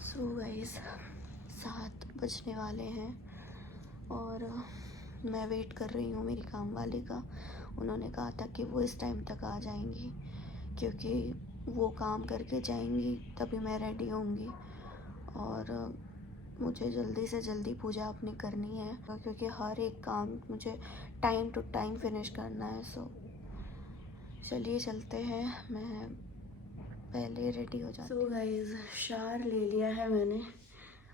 So guys 7 बजने वाले हैं और मैं वेट कर रही हूँ मेरी काम वाली का। उन्होंने कहा था कि वो इस टाइम तक आ जाएंगी क्योंकि वो काम करके जाएंगी तभी मैं रेडी होंगी और मुझे जल्दी से जल्दी पूजा अपनी करनी है क्योंकि हर एक काम मुझे टाइम टू टाइम फिनिश करना है। सो चलिए चलते हैं, मैं पहले रेडी हो जाती हूँ। सो गाइस शावर ले लिया है मैंने।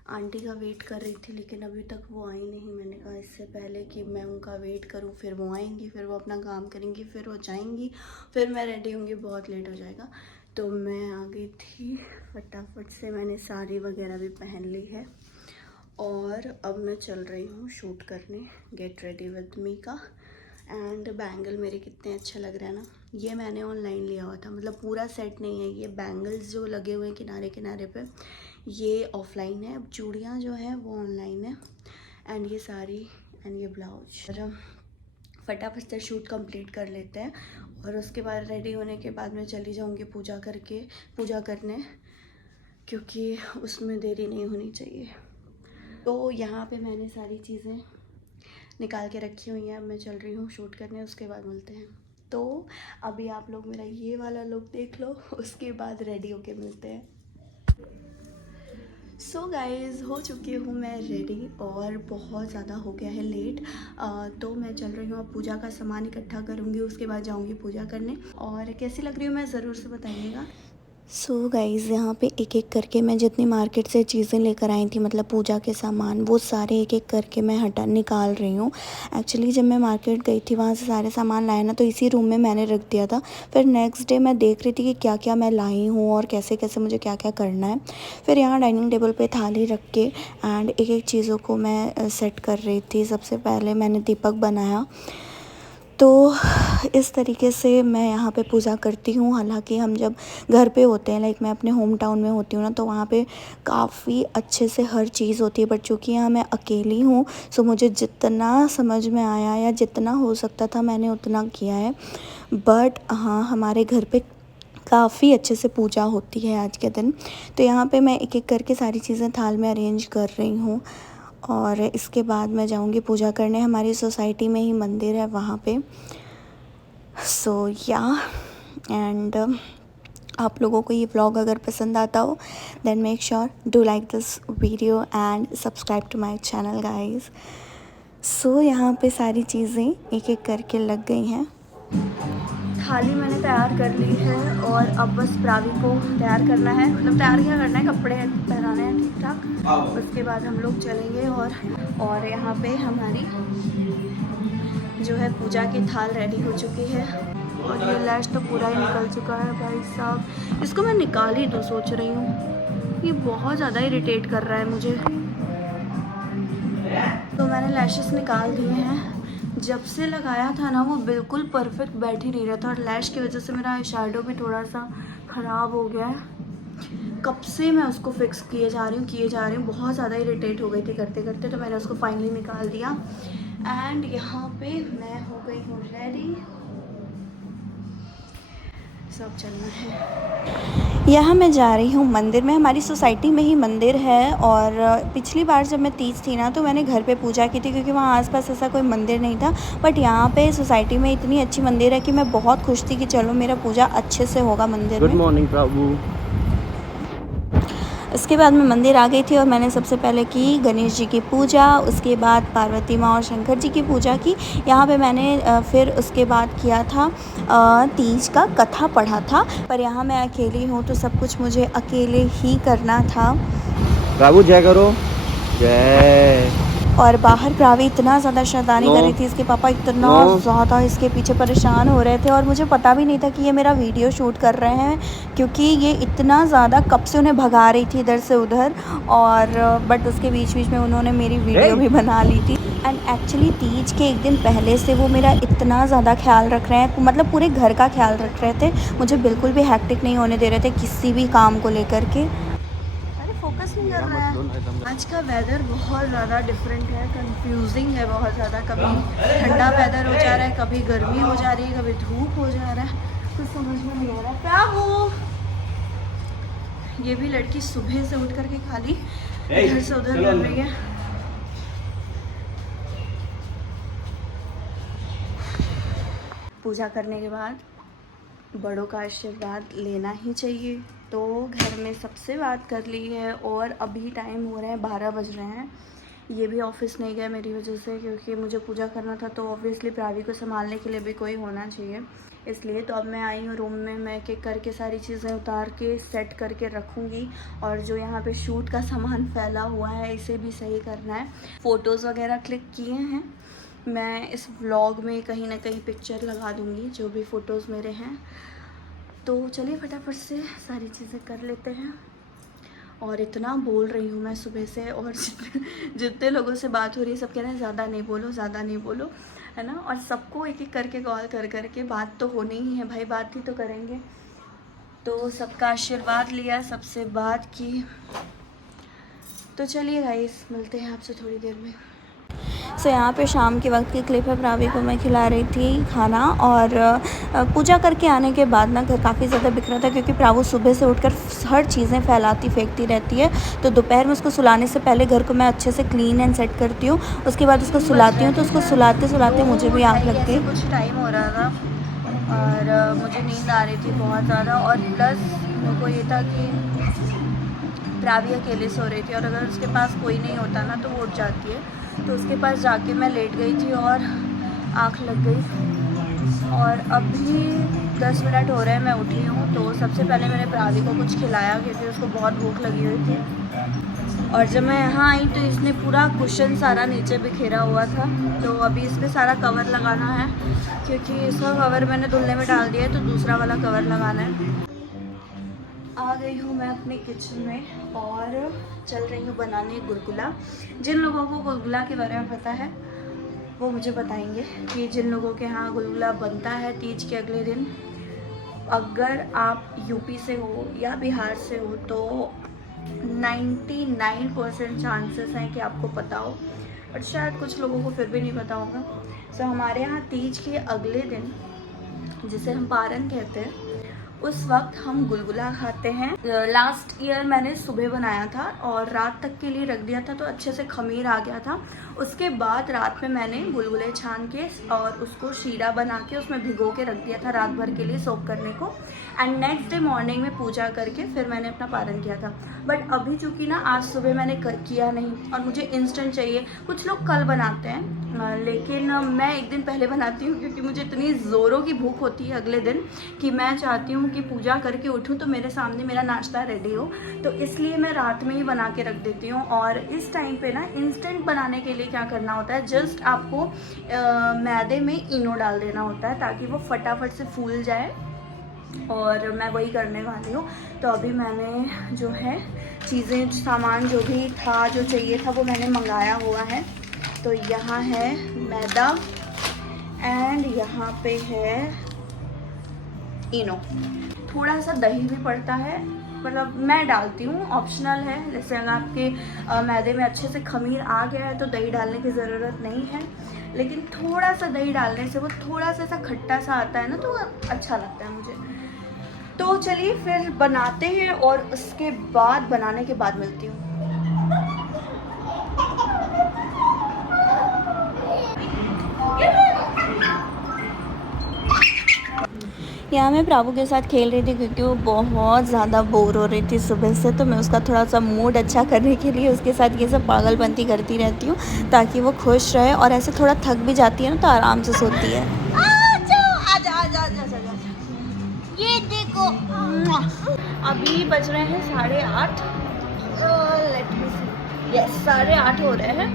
आंटी का वेट कर रही थी लेकिन अभी तक वो आई नहीं। मैंने कहा इससे पहले कि मैं उनका वेट करूं, फिर वो आएंगी, फिर वो अपना काम करेंगी, फिर वो जाएंगी, फिर मैं रेडी होंगी, बहुत लेट हो जाएगा। तो मैं आ गई थी फटाफट से, मैंने साड़ी वगैरह भी पहन ली है और अब मैं चल रही हूँ शूट करने। गेट रेडी विद मी का। एंड बैंगल मेरे कितने अच्छे लग रहे हैं ना। ये मैंने ऑनलाइन लिया हुआ था, मतलब पूरा सेट नहीं है। ये बैंगल्स जो लगे हुए हैं किनारे किनारे पे ये ऑफलाइन है। अब चूड़ियाँ जो हैं वो ऑनलाइन है। एंड ये साड़ी एंड ये ब्लाउज। और फटाफट से शूट कंप्लीट कर लेते हैं और उसके बाद रेडी होने के बाद मैं चली जाऊँगी पूजा करने क्योंकि उसमें देरी नहीं होनी चाहिए। तो यहाँ पे मैंने सारी चीज़ें निकाल के रखी हुई हैं। अब मैं चल रही हूँ शूट करने, उसके बाद मिलते हैं। तो अभी आप लोग मेरा ये वाला लुक देख लो, उसके बाद रेडी होके मिलते हैं। सो गाइज़ हो चुकी हूँ मैं रेडी और बहुत ज़्यादा हो गया है लेट। तो मैं चल रही हूँ, अब पूजा का सामान इकट्ठा करूँगी, उसके बाद जाऊँगी पूजा करने। और कैसी लग रही हूँ मैं ज़रूर से बताइएगा। सो गाइज़ यहाँ पे एक एक करके मैं जितनी मार्केट से चीज़ें लेकर आई थी, मतलब पूजा के सामान, वो सारे एक एक करके मैं निकाल रही हूँ। एक्चुअली जब मैं मार्केट गई थी वहाँ से सारे सामान लाए ना, तो इसी रूम में मैंने रख दिया था। फिर नेक्स्ट डे मैं देख रही थी कि क्या क्या मैं लाई हूँ और कैसे कैसे मुझे क्या क्या करना है। फिर यहाँ डाइनिंग टेबल पे थाली रख के एंड एक एक चीज़ों को मैं सेट कर रही थी। सबसे पहले मैंने दीपक बनाया। तो इस तरीके से मैं यहाँ पे पूजा करती हूँ। हालांकि हम जब घर पे होते हैं, लाइक मैं अपने होम टाउन में होती हूँ ना, तो वहाँ पे काफ़ी अच्छे से हर चीज़ होती है। बट चूँकि यहाँ मैं अकेली हूँ, सो मुझे जितना समझ में आया या जितना हो सकता था मैंने उतना किया है। बट हाँ, हमारे घर पे काफ़ी अच्छे से पूजा होती है आज के दिन। तो यहाँ पे मैं एक एक करके सारी चीज़ें थाल में अरेंज कर रही हूँ और इसके बाद मैं जाऊँगी पूजा करने। हमारी सोसाइटी में ही मंदिर है वहाँ पे। सो या एंड आप लोगों को ये व्लॉग अगर पसंद आता हो then make sure do like this video and subscribe to my channel guys. So यहाँ पे सारी चीज़ें एक एक करके लग गई हैं। थाली मैंने तैयार कर ली है और अब बस प्रावी को तैयार करना है। मतलब तैयार क्या करना है, कपड़े पहनाने हैं ठीक ठाक। उसके बाद हम लोग चलेंगे और यहाँ पे हमारी जो है पूजा की थाल रेडी हो चुकी है। और ये लैश तो पूरा ही निकल चुका है भाई साहब। इसको मैं निकाल ही दूँ सोच रही हूँ, ये बहुत ज़्यादा इरिटेट कर रहा है मुझे। तो मैंने लैशेस निकाल दिए हैं। जब से लगाया था ना वो बिल्कुल परफेक्ट बैठ ही नहीं रहा था और लैश की वजह से मेरा आई शैडो भी थोड़ा सा ख़राब हो गया है। कब से मैं उसको फिक्स किए जा रही हूँ, बहुत ज़्यादा इरिटेट हो गई थी करते करते। तो मैंने उसको फाइनली निकाल दिया एंड यहाँ पे मैं हो गई हूँ रेडी। सब चलना है। यहाँ मैं जा रही हूँ मंदिर में। हमारी सोसाइटी में ही मंदिर है और पिछली बार जब मैं तीज थी ना तो मैंने घर पे पूजा की थी क्योंकि वहाँ आसपास ऐसा कोई मंदिर नहीं था। बट यहाँ पे सोसाइटी में इतनी अच्छी मंदिर है कि मैं बहुत खुश थी कि चलो मेरा पूजा अच्छे से होगा मंदिर में। गुड मॉर्निंग प्रभु। उसके बाद मैं मंदिर आ गई थी और मैंने सबसे पहले की गणेश जी की पूजा, उसके बाद पार्वती माँ और शंकर जी की पूजा की। यहाँ पे मैंने फिर उसके बाद किया था तीज का कथा पढ़ा था। पर यहाँ मैं अकेली हूँ तो सब कुछ मुझे अकेले ही करना था। प्रभु जय करो, जय। और बाहर प्रावी इतना ज़्यादा शैतानी कर रही थी, इसके पापा इतना ज़्यादा इसके पीछे परेशान हो रहे थे और मुझे पता भी नहीं था कि ये मेरा वीडियो शूट कर रहे हैं क्योंकि ये इतना ज़्यादा कब से उन्हें भगा रही थी इधर से उधर। और बट उसके बीच बीच में उन्होंने मेरी वीडियो भी बना ली थी। एंड एक्चुअली तीज के एक दिन पहले से वो मेरा इतना ज़्यादा ख्याल रख रहे हैं, मतलब पूरे घर का ख्याल रख रहे थे। मुझे बिल्कुल भी हैक्टिक नहीं होने दे रहे थे किसी भी काम को लेकर के। फोकस नहीं कर रहा है। आज का वेदर बहुत ज़्यादा डिफरेंट है, कंफ्यूजिंग है बहुत ज़्यादा। कभी ठंडा वेदर हो जा रहा है, कभी गर्मी हो जा रही है, कभी धूप हो जा रहा है, कुछ समझ में नहीं आ रहा है। क्या हो ये भी लड़की सुबह से उठ करके खाली इधर से उधर कर रही है। पूजा करने के बाद बड़ों का आशीर्वाद लेना ही चाहिए। तो घर में सबसे बात कर ली है और अभी टाइम हो रहा है 12 बज रहे हैं। ये भी ऑफिस नहीं गया मेरी वजह से, क्योंकि मुझे पूजा करना था, तो ऑब्वियसली प्रावी को संभालने के लिए भी कोई होना चाहिए, इसलिए। तो अब मैं आई हूँ रूम में, मैं एक एक करके सारी चीज़ें उतार के सेट करके रखूँगी। और जो यहाँ पे शूट का सामान फैला हुआ है इसे भी सही करना है। फ़ोटोज़ वगैरह क्लिक किए हैं, मैं इस व्लॉग में कहीं ना कहीं पिक्चर लगा दूँगी जो भी फ़ोटोज़ मेरे हैं। तो चलिए फटाफट से सारी चीज़ें कर लेते हैं। और इतना बोल रही हूँ मैं सुबह से, और जितने लोगों से बात हो रही है सब कह रहे हैं ज़्यादा नहीं बोलो, ज़्यादा नहीं बोलो, है ना। और सबको एक एक करके कॉल कर करके बात तो होनी ही है भाई, बात ही तो करेंगे। तो सबका आशीर्वाद लिया, सबसे बात की। तो चलिए गाइस, मिलते हैं आपसे थोड़ी देर में। सो यहाँ पे शाम के वक्त की क्लिप है। प्रावी को मैं खिला रही थी खाना, और पूजा करके आने के बाद ना घर काफ़ी ज़्यादा बिखरा था, क्योंकि प्रावू सुबह से उठकर हर चीज़ें फैलाती फेंकती रहती है। तो दोपहर में उसको सुलाने से पहले घर को मैं अच्छे से क्लीन एंड सेट करती हूँ, उसके बाद उसको सुलाती हूँ। तो उसको सुलाते सुलाते मुझे भी आँख लगती है। कुछ टाइम हो रहा था और मुझे नींद आ रही थी बहुत ज़्यादा, और प्लस मेरे को ये था कि प्रावी अकेले सो रही थी, और अगर उसके पास कोई नहीं होता ना तो वो उठ जाती है। तो उसके पास जाके मैं लेट गई थी और आँख लग गई। और अभी 10 मिनट हो रहे हैं मैं उठी हूँ। तो सबसे पहले मैंने प्रावी को कुछ खिलाया, क्योंकि उसको बहुत भूख लगी हुई थी। और जब मैं यहाँ आई तो इसने पूरा कुशन सारा नीचे बिखेरा हुआ था। तो अभी इस पर सारा कवर लगाना है, क्योंकि इसका कवर मैंने धुलने में डाल दिया है, तो दूसरा वाला कवर लगाना है। आ गई हूँ मैं अपने किचन में और चल रही हूँ बनाने गुलगुला। जिन लोगों को गुलगुला के बारे में पता है वो मुझे बताएंगे कि जिन लोगों के यहाँ गुलगुला बनता है तीज के अगले दिन, अगर आप यूपी से हो या बिहार से हो तो 99% चांसेस हैं कि आपको पता हो, बट शायद कुछ लोगों को फिर भी नहीं पता होगा। सो हमारे यहाँ तीज के अगले दिन, जिसे हम पारन कहते हैं, उस वक्त हम गुलगुला खाते हैं। लास्ट ईयर मैंने सुबह बनाया था और रात तक के लिए रख दिया था, तो अच्छे से खमीर आ गया था। उसके बाद रात में मैंने गुलगुले छान के और उसको शीरा बना के उसमें भिगो के रख दिया था रात भर के लिए सोक करने को। एंड नेक्स्ट डे मॉर्निंग में पूजा करके फिर मैंने अपना पारण किया था। बट अभी चूँकि ना आज सुबह मैंने किया नहीं और मुझे इंस्टेंट चाहिए। कुछ लोग कल बनाते हैं, लेकिन मैं एक दिन पहले बनाती हूँ, क्योंकि मुझे इतनी ज़ोरों की भूख होती है अगले दिन कि मैं चाहती हूँ कि पूजा करके उठूँ तो मेरे सामने मेरा नाश्ता रेडी हो। तो इसलिए मैं रात में ही बना के रख देती हूँ। और इस टाइम पे ना इंस्टेंट बनाने के लिए क्या करना होता है, जस्ट आपको मैदे में इनो डाल देना होता है ताकि वो फटाफट से फूल जाए, और मैं वही करने वाली हूँ। तो अभी मैंने जो है चीज़ें, सामान जो भी था जो चाहिए था वो मैंने मंगाया हुआ है। तो यहाँ है मैदा एंड यहाँ पे है इनो, थोड़ा सा दही भी पड़ता है, मतलब मैं डालती हूँ, ऑप्शनल है। जैसे अगर आपके मैदे में अच्छे से खमीर आ गया है तो दही डालने की ज़रूरत नहीं है, लेकिन थोड़ा सा दही डालने से वो थोड़ा सा ऐसा खट्टा सा आता है ना, तो अच्छा लगता है मुझे। तो चलिए फिर बनाते हैं और उसके बाद बनाने के बाद मिलती हूँ। यहाँ मैं प्राभू के साथ खेल रही थी, क्योंकि वो बहुत ज़्यादा बोर हो रही थी सुबह से। तो मैं उसका थोड़ा सा मूड अच्छा करने के लिए उसके साथ ये सब पागलपंती करती रहती हूँ, ताकि वो खुश रहे। और ऐसे थोड़ा थक भी जाती है ना तो आराम से सोती है। ये देखो, अभी बज रहे हैं 8:30। लेट मी सी, यस 8:30 हो रहे हैं।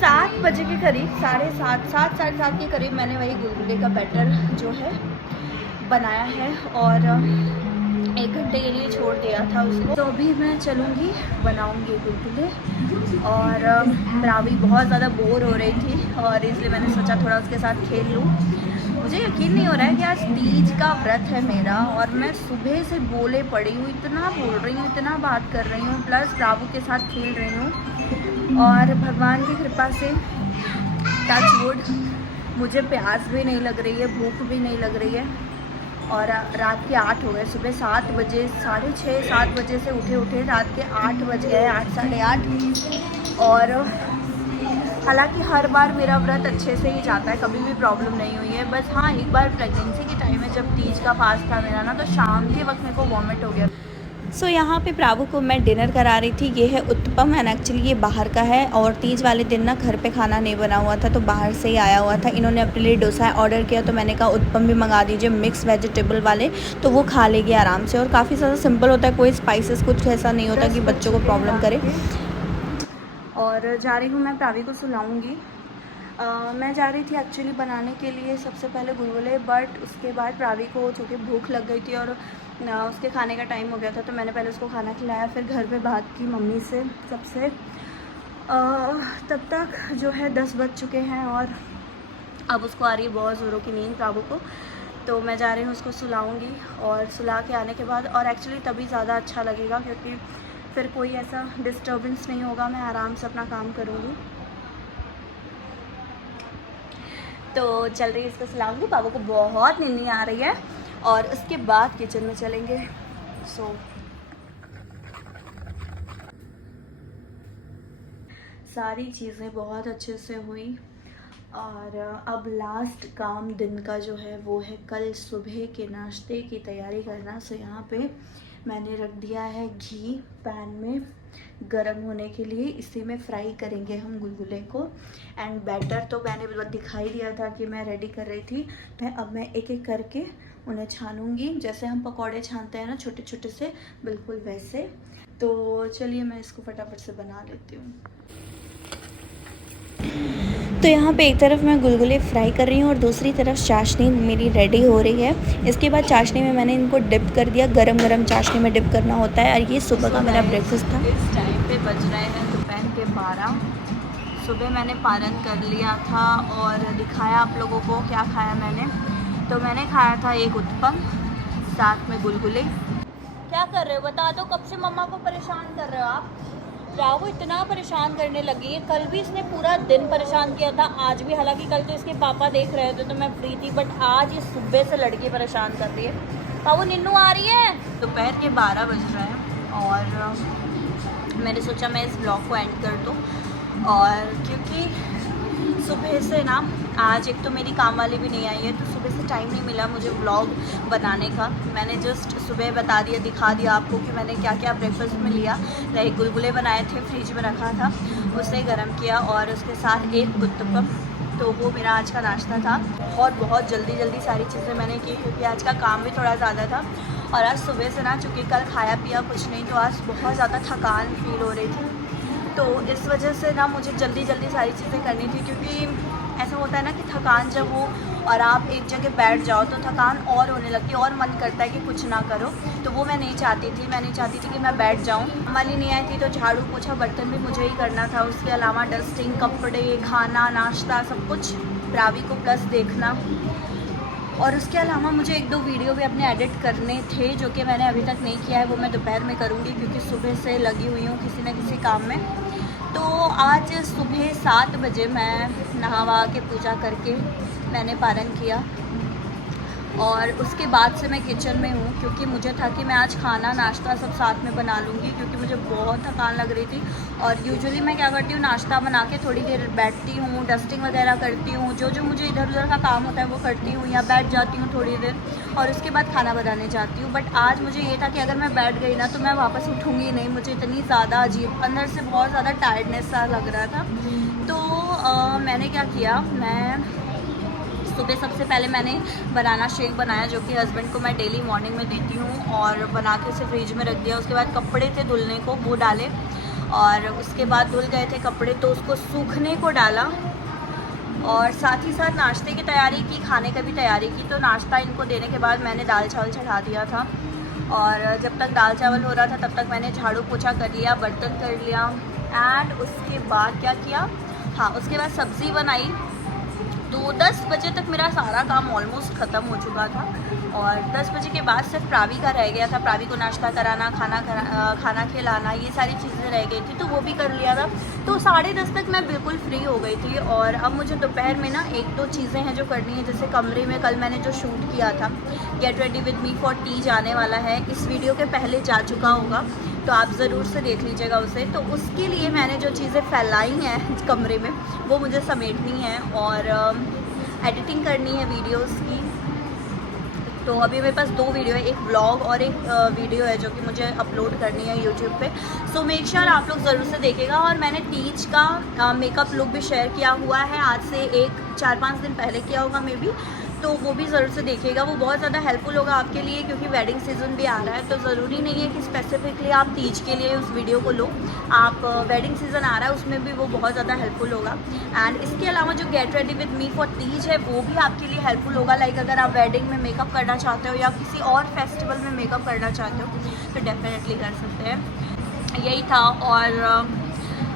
7 बजे के करीब, 7:30, 7, 7:30 के करीब मैंने वही गुलगुले का बैटर जो है बनाया है और 1 घंटे के लिए छोड़ दिया था उसको। तो अभी मैं चलूँगी, बनाऊँगी गुलगुले। और प्रावी बहुत ज़्यादा बोर हो रही थी और इसलिए मैंने सोचा थोड़ा उसके साथ खेल लूँ। मुझे यकीन नहीं हो रहा है कि आज तीज का व्रत है मेरा, और मैं सुबह से बोले पड़ी हूँ, इतना बोल रही हूँ, इतना बात कर रही हूँ, प्लस प्राभू के साथ खेल रही हूँ। और भगवान की कृपा से टच वुड, मुझे प्यास भी नहीं लग रही है, भूख भी नहीं लग रही है। और रात के 8 हो गए, सुबह 7 बजे, 6:30 7 बजे से उठे रात के 8 बज गए, 8 साढ़े 8। और हालांकि हर बार मेरा व्रत अच्छे से ही जाता है, कभी भी प्रॉब्लम नहीं हुई है। बस हाँ, एक बार प्रेगनेंसी के टाइम में जब तीज का फास्ट था मेरा ना, तो शाम के वक्त मेरे को वॉमिट हो गया। सो यहाँ पे प्रावु को मैं डिनर करा रही थी। ये है उत्पम, एंड एक्चुअली ये बाहर का है, और तीज वाले दिन ना घर पे खाना नहीं बना हुआ था, तो बाहर से ही आया हुआ था। इन्होंने अपने लिए डोसा ऑर्डर किया, तो मैंने कहा उत्पम भी मंगा दीजिए मिक्स वेजिटेबल वाले, तो वो खा लेगी आराम से। और काफ़ी ज़्यादा सिंपल होता है, कोई स्पाइसेस कुछ ऐसा नहीं होता कि बच्चों को प्रॉब्लम करे। और जा रही हूँ मैं प्रावी को सुलाऊँगी। मैं जा रही थी एक्चुअली बनाने के लिए सबसे पहले गुलगुले, बट उसके बाद प्रावी को चूँकि भूख लग गई थी और उसके खाने का टाइम हो गया था, तो मैंने पहले उसको खाना खिलाया, फिर घर पे बात की मम्मी से सबसे। तब तक जो है 10 बज चुके हैं, और अब उसको आ रही है बहुत ज़ोरों की नींद प्रावु को, तो मैं जा रही हूँ उसको सुलाऊँगी। और सुला के आने के बाद, और एक्चुअली तभी ज़्यादा अच्छा लगेगा क्योंकि फिर कोई ऐसा डिस्टर्बेंस नहीं होगा, मैं आराम से अपना काम करूँगी। तो चल रही है, इसको सुलाऊंगी, बाबू को बहुत नींद आ रही है, और उसके बाद किचन में चलेंगे। सारी चीज़ें बहुत अच्छे से हुई, और अब लास्ट काम दिन का जो है वो है कल सुबह के नाश्ते की तैयारी करना। सो यहाँ पे मैंने रख दिया है घी पैन में गरम होने के लिए, इसी में फ्राई करेंगे हम गुलगुले को। एंड बैटर तो मैंने दिखाई दिया था कि मैं रेडी कर रही थी। अब मैं एक एक करके उन्हें छानूंगी, जैसे हम पकौड़े छानते हैं ना छोटे छोटे से, बिल्कुल वैसे। तो चलिए मैं इसको फटाफट से बना लेती हूँ। तो यहाँ पे एक तरफ मैं गुलगुले फ्राई कर रही हूँ और दूसरी तरफ चाशनी मेरी रेडी हो रही है। इसके बाद चाशनी में मैंने इनको डिप कर दिया, गरम गरम चाशनी में डिप करना होता है। और ये सुबह का मेरा ब्रेकफास्ट था। इस टाइम पे बज रहे हैं दोपहर के 12। सुबह मैंने पारण कर लिया था और दिखाया आप लोगों को क्या खाया मैंने। तो मैंने खाया था एक उत्पम, साथ में गुलगुले। क्या कर रहे हो बता दो, कब से मम्मा को परेशान कर रहे हो आप? राहु इतना परेशान करने लगी है, कल भी इसने पूरा दिन परेशान किया था, आज भी। हालांकि कल तो इसके पापा देख रहे थे तो मैं फ्री थी, बट आज ये सुबह से लड़की परेशान कर रही है। बाबू निन्नू आ रही है। दोपहर के 12 बज रहे हैं और मैंने सोचा मैं इस ब्लॉग को एंड कर दूँ। और क्योंकि सुबह से ना आज एक तो मेरी काम वाली भी नहीं आई है, तो सुबह से टाइम नहीं मिला मुझे व्लॉग बनाने का। मैंने जस्ट सुबह बता दिया, दिखा दिया आपको कि मैंने क्या क्या ब्रेकफास्ट में लिया। लाइक गुलगुले बनाए थे, फ्रिज में रखा था, उसे गर्म किया, और उसके साथ एक उत्तपम। तो वो मेरा आज का नाश्ता था। बहुत जल्दी सारी चीज़ें मैंने की क्योंकि आज का काम भी थोड़ा ज़्यादा था। और आज सुबह से ना चूँकि कल खाया पिया कुछ नहीं, तो आज बहुत ज़्यादा थकान फील हो रही थी। तो इस वजह से ना मुझे जल्दी सारी चीज़ें करनी थी, क्योंकि ऐसा होता है ना कि थकान जब हो और आप एक जगह बैठ जाओ तो थकान और होने लगती है और मन करता है कि कुछ ना करो। तो वो मैं नहीं चाहती थी। मैं नहीं चाहती थी कि मैं बैठ जाऊँ। माली नहीं आई थी तो झाड़ू पोछा बर्तन भी मुझे ही करना था। उसके अलावा डस्टिंग, कपड़े, खाना, नाश्ता, सब कुछ प्रावी को प्लस देखना। और उसके अलावा मुझे 1-2 वीडियो भी अपने एडिट करने थे, जो कि मैंने अभी तक नहीं किया है। वो मैं दोपहर में करूँगी क्योंकि सुबह से लगी हुई हूँ किसी न किसी काम में। तो आज सुबह 7 बजे मैं नहा के पूजा करके मैंने पारण किया, और उसके बाद से मैं किचन में हूँ क्योंकि मुझे था कि मैं आज खाना नाश्ता सब साथ में बना लूँगी, क्योंकि मुझे बहुत थकान लग रही थी। और यूजुअली मैं क्या करती हूँ, नाश्ता बना के थोड़ी देर बैठती हूँ, डस्टिंग वगैरह करती हूँ, जो मुझे इधर उधर का काम होता है वो करती हूँ, या बैठ जाती हूँ थोड़ी देर और उसके बाद खाना बनाने जाती हूँ। बट आज मुझे ये था कि अगर मैं बैठ गई ना तो मैं वापस उठूँगी नहीं। मुझे इतनी ज़्यादा अजीब, अंदर से बहुत ज़्यादा टायर्डनेस सा लग रहा था। तो मैंने क्या किया, मैं सुबह सबसे पहले मैंने बनाना शेक बनाया, जो कि हस्बैंड को मैं डेली मॉर्निंग में देती हूँ, और बना के उसे फ्रिज में रख दिया। उसके बाद कपड़े थे धुलने को, वो डाले, और उसके बाद धुल गए थे कपड़े तो उसको सूखने को डाला, और साथ ही साथ नाश्ते की तैयारी की, खाने का भी तैयारी की। तो नाश्ता इनको देने के बाद मैंने दाल चावल चढ़ा दिया था, और जब तक दाल चावल हो रहा था तब तक मैंने झाड़ू पोछा कर लिया, बर्तन कर लिया। एंड उसके बाद क्या किया, हाँ उसके बाद सब्ज़ी बनाई, तो 10 बजे तक मेरा सारा काम ऑलमोस्ट ख़त्म हो चुका था और 10 बजे के बाद सिर्फ प्रावी का रह गया था। प्रावी को नाश्ता कराना, खाना खिलाना, ये सारी चीज़ें रह गई थी, तो वो भी कर लिया था। तो 10:30 तक मैं बिल्कुल फ्री हो गई थी और अब मुझे दोपहर में ना 1-2 चीज़ें हैं जो करनी है। जैसे कमरे में कल मैंने जो शूट किया था get ready with me for T जाने वाला है, इस वीडियो के पहले जा चुका होगा, तो आप ज़रूर से देख लीजिएगा उसे। तो उसके लिए मैंने जो चीज़ें फैलाई हैं कमरे में वो मुझे समेटनी है और एडिटिंग करनी है वीडियोस की। तो अभी मेरे पास 2 वीडियो है, एक व्लॉग और एक वीडियो है जो कि मुझे अपलोड करनी है यूट्यूब पे। सो मेक श्योर आप लोग ज़रूर से देखेगा। और मैंने टीच का मेकअप लुक भी शेयर किया हुआ है, आज से 4-5 दिन पहले किया होगा मे बी, तो वो भी ज़रूर से देखिएगा। वो बहुत ज़्यादा हेल्पफुल होगा आपके लिए, क्योंकि वेडिंग सीज़न भी आ रहा है, तो ज़रूरी नहीं है कि स्पेसिफिकली आप तीज के लिए उस वीडियो को लो। आप वेडिंग सीज़न आ रहा है उसमें भी वो बहुत ज़्यादा हेल्पफुल होगा। एंड इसके अलावा जो get ready with me for Teej है वो भी आपके लिए हेल्पफुल होगा। लाइक अगर आप वेडिंग में मेकअप करना चाहते हो या किसी और फेस्टिवल में मेकअप करना चाहते हो तो डेफिनेटली कर सकते हैं। यही था। और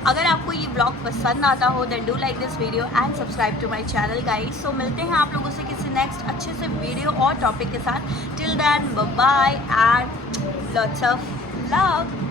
अगर आपको ये ब्लॉग पसंद आता हो then do like this video and subscribe to my channel guys. So मिलते हैं आप लोगों से किसी नेक्स्ट अच्छे से वीडियो और टॉपिक के साथ। Till then bye bye and lots of love.